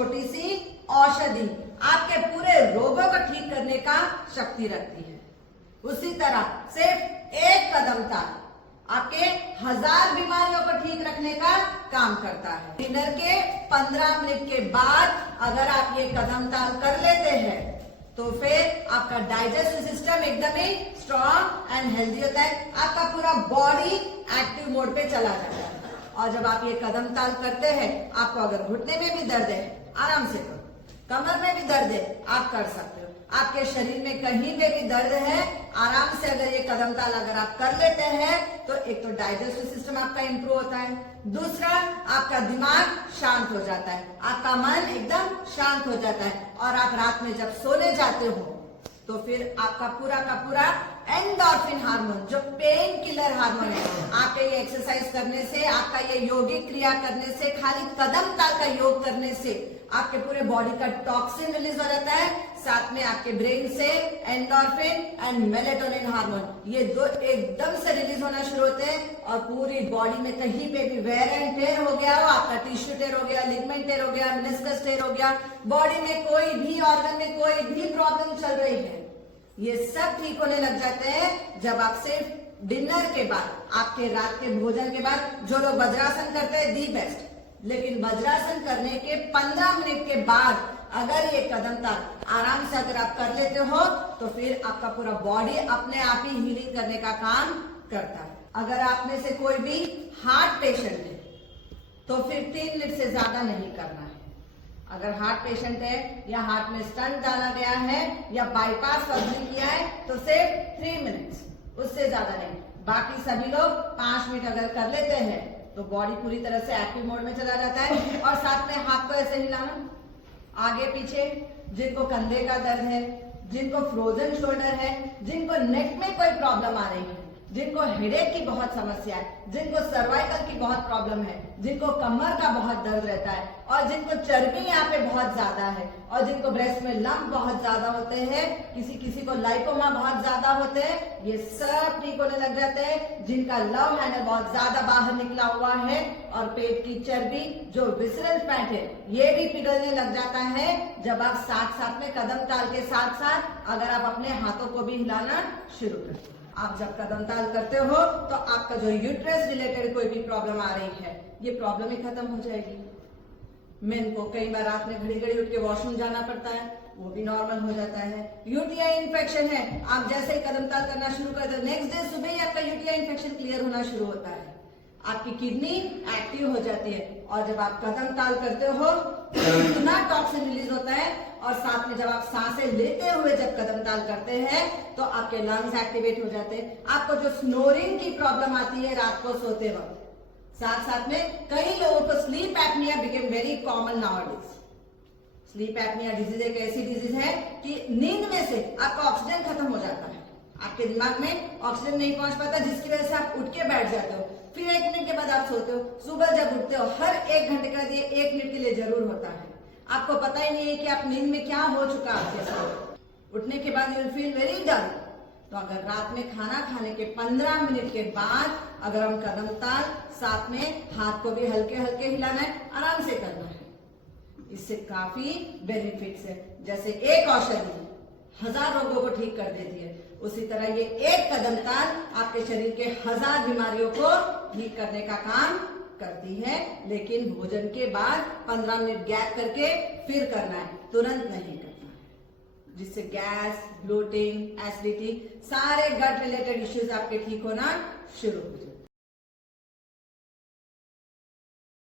छोटी सी औषधि आपके पूरे रोगों को ठीक करने का शक्ति रखती है। उसी तरह सिर्फ एक कदम ताल आपके 1000 बीमारियों को ठीक रखने का काम करता है। डिनर के 15 मिनट के बाद अगर आप ये कदम ताल कर लेते हैं तो फिर आपका डाइजेस्टिव सिस्टम एकदम ही स्ट्रॉन्ग एंड हेल्दी होता है। आपका पूरा बॉडी एक्टिव मोड पे चला जाता है। और जब आप ये कदम ताल करते हैं, आपको अगर घुटने में भी दर्द है आराम से करो, कमर में भी दर्द है आप कर सकते हो, आपके शरीर में कहीं पे भी दर्द है आराम से अगर ये कदम ताल अगर आप कर लेते हैं तो एक तो डाइजेस्टिव सिस्टम आपका इंप्रूव होता है, दूसरा आपका दिमाग शांत हो जाता है, आपका मन एकदम शांत हो जाता है और आप रात में जब सोने जाते हो तो फिर आपका पूरा का पूरा एंडोर्फिन हार्मोन जो पेन किलर हार्मोन है, आपके ये एक्सरसाइज करने से, आपका ये योगिक क्रिया करने से, खाली कदम ताल का योग करने से आपके पूरे बॉडी का टॉक्सिन रिलीज हो जाता है। साथ में आपके ब्रेन से एंडोर्फिन एंड मेलेटोनिन हार्मोन ये दो एकदम से रिलीज होना शुरू होते हैं और पूरी बॉडी में कहीं पे भी वेयर एंड टेयर हो गया हो, आपका टिश्यू टेयर हो गया, लिगमेंट टेयर हो गया, मेनिस्कस टेयर हो गया, बॉडी में कोई भी ऑर्गन में कोई भी प्रॉब्लम चल रही है, ये सब ठीक होने लग जाते हैं जब आप सिर्फ डिनर के बाद, आपके रात के भोजन के बाद जो लोग वज्रासन करते हैं दी बेस्ट, लेकिन वज्रासन करने के 15 मिनट के बाद अगर ये कदम ताल आराम से अगर आप कर लेते हो तो फिर आपका पूरा बॉडी अपने आप ही हीलिंग करने का काम करता है। अगर आप में से कोई भी हार्ट पेशेंट है तो 15 मिनट से ज्यादा नहीं करना है। अगर हार्ट पेशेंट है या हार्ट में स्टंट डाला गया है या बाईपास सर्जरी किया है तो सिर्फ 3 मिनट्स, उससे ज्यादा नहीं। बाकी सभी लोग 5 मिनट अगर कर लेते हैं तो बॉडी पूरी तरह से एक्टिव मोड में चला जाता है। और साथ में हाथ को ऐसे हिलाना आगे पीछे, जिनको कंधे का दर्द है, जिनको फ्रोजन शोल्डर है, जिनको नेक में कोई प्रॉब्लम आ रही है, जिनको हेडेक की बहुत समस्या है, जिनको सर्वाइकल की बहुत प्रॉब्लम है, जिनको कमर का बहुत दर्द रहता है और जिनको चर्बी यहाँ पे बहुत ज्यादा है और जिनको ब्रेस्ट में लंप बहुत ज्यादा होते हैं, किसी किसी को लाइकोमा बहुत ज्यादा होते हैं, ये सब ठीक होने लग जाते हैं। जिनका लव हैंडल बहुत ज्यादा बाहर निकला हुआ है और पेट की चर्बी जो विसरल फैट है ये भी पिघलने लग जाता है जब आप साथ साथ में कदम ताल के साथ साथ अगर आप अपने हाथों को भी हिलाना शुरू करते हैं। आप जब कदम ताल करते हो तो आपका जो यूट्रस रिलेटेड कोई भी प्रॉब्लम आ रही है ये प्रॉब्लम ही खत्म हो जाएगी। मेन को कई बार रात में घड़ी घड़ी उठ के वॉशरूम जाना पड़ता है, वो भी नॉर्मल हो जाता है। यूटीआई इन्फेक्शन है, आप जैसे ही कदम ताल करना शुरू कर दो नेक्स्ट डे सुबह ही आपका यूटीआई इन्फेक्शन क्लियर होना शुरू होता है, आपकी किडनी एक्टिव हो जाती है और जब आप कदम ताल करते हो इतना टॉक्सिन रिलीज होता है और साथ में जब आप सांसें लेते हुए जब कदम ताल करते हैं तो आपके लंग्स एक्टिवेट हो जाते हैं। आपको जो स्नोरिंग की प्रॉब्लम आती है रात को सोते वक्त, साथ साथ में कई लोगों को sleep apnoea became very common nowadays. Sleep apnoea disease एक ऐसी डिजीज है कि नींद में से आपका ऑक्सीजन खत्म हो जाता है, आपके दिमाग में ऑक्सीजन नहीं पहुंच पाता जिसकी वजह से आप उठ के बैठ जाते हो, फिर 1 मिनट के बाद आप सोते हो, सुबह जब उठते हो हर 1 घंटे का ये 1 मिनट के लिए जरूर होता है। आपको पता ही नहीं है कि आप नींद में क्या हो चुका आपके साथ। उठने के बाद you will feel very dull. तो अगर रात में खाना खाने के 15 मिनट के बाद अगर हम कदम ताल साथ में हाथ को भी हल्के हल्के हिलाना है, आराम से करना है, इससे काफी बेनिफिट्स है। जैसे एक औषधि 1000 रोगों को ठीक कर देती है, उसी तरह ये एक कदम ताल आपके शरीर के 1000 बीमारियों को ठीक करने का काम करती है। लेकिन भोजन के बाद 15 मिनट गैप करके फिर करना है, तुरंत नहीं करना है, जिससे गैस, ब्लोटिंग, एसिडिटी सारे गट रिलेटेड इश्यूज आपके ठीक होना शुरू हो जाए।